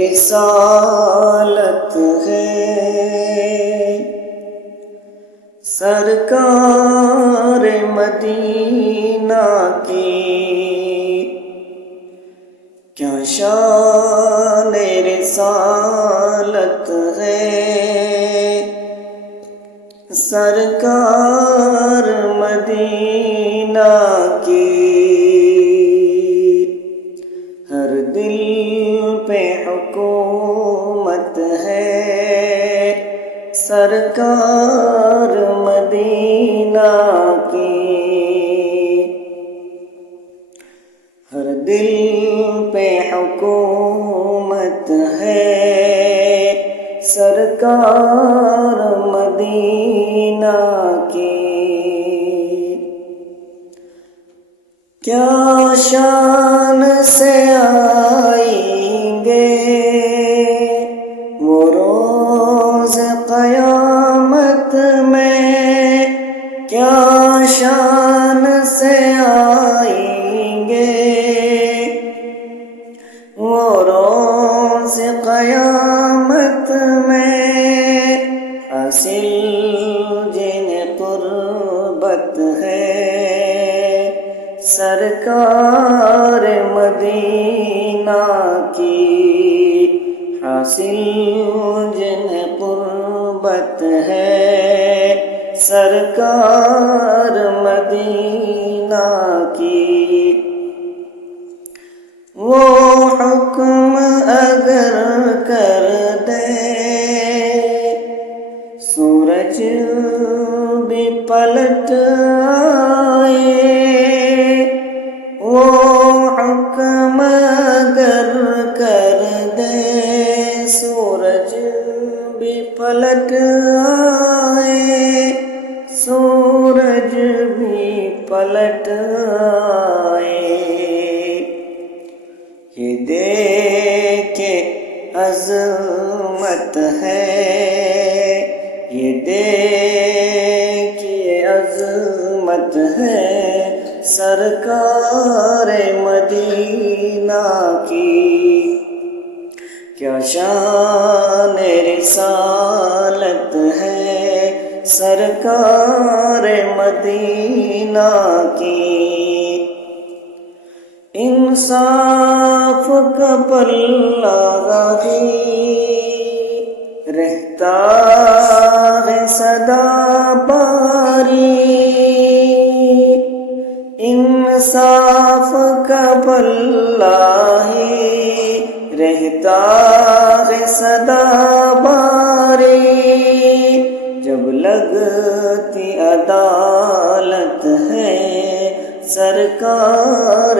رسالت ہے سرکار مدینہ کی، کیا شان رسالت ہے سرکار مدینہ کی۔ ہر دل پہ حکومت ہے سرکار مدینہ کی، ہر دل پہ حکومت ہے سرکار مدینہ کی۔ کیا شان سے آئیں گے وہ روز قیامت میں، کیا شان سے آئیں گے وہ روز قیامت میں، حاصل جنہیں قربت ہے سرکار مدینہ کی، حاصل جنہیں قربت ہے سرکار مدینہ کی۔ وہ حکم اگر کر دے سورج بھی پلٹ آئے، وہ حکم اگر کر دے سورج بھی پلٹ آئے، سورج بھی پلٹ آئے۔ یہ دیکھے عظمت ہے، یہ دیکھیے عظمت ہے سرکار مدینہ کی، کیا شان رسالت ہے سرکار مدینہ کی۔ انصاف کا پلہ ہی رہتا ہے سدا باری، انصاف کا پلہ ہی رہتا ہے سدا باری، جب لگتی عدالت ہے سرکار